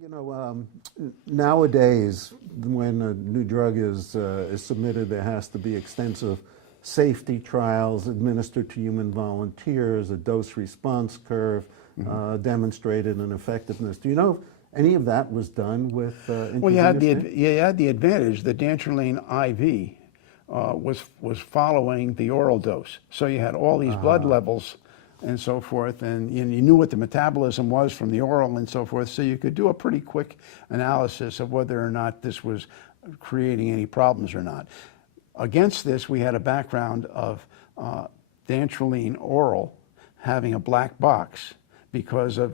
You know, nowadays, when a new drug is submitted, there has to be extensive safety trials administered to human volunteers, a dose response curve demonstrated an effectiveness. Do you know if any of that was done with Well, intravenously? you had the advantage that dantrolene IV was following the oral dose, so you had all these blood levels and so forth, and you knew what the metabolism was from the oral and so forth, so you could do a pretty quick analysis of whether or not this was creating any problems or not. Against this, we had a background of dantrolene oral having a black box because of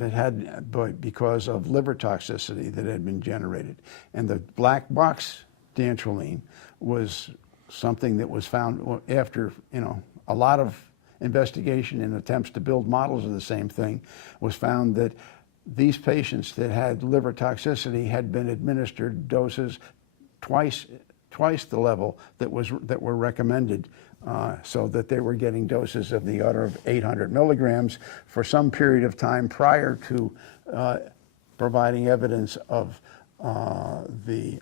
because of liver toxicity that had been generated, and the black box dantrolene was something that was found after a lot of investigation and attempts to build models of the same thing. Was found that these patients that had liver toxicity had been administered doses twice the level that were recommended, so that they were getting doses of the order of 800 milligrams for some period of time prior to providing evidence of the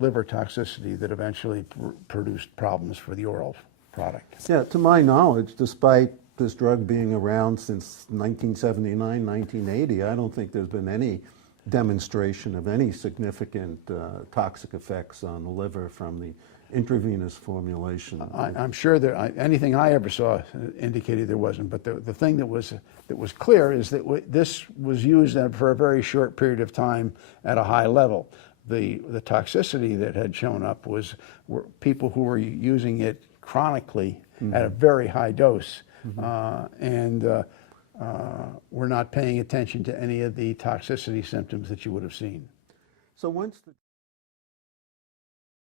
liver toxicity that eventually produced problems for the oral product. Yeah, to my knowledge, despite this drug being around since 1979, 1980, I don't think there's been any demonstration of any significant toxic effects on the liver from the intravenous formulation. I'm sure that anything I ever saw indicated there wasn't, but the thing that was clear is that this was used for a very short period of time at a high level. The toxicity that had shown up were people who were using it chronically at a very high dose, and were not paying attention to any of the toxicity symptoms that you would have seen. So once the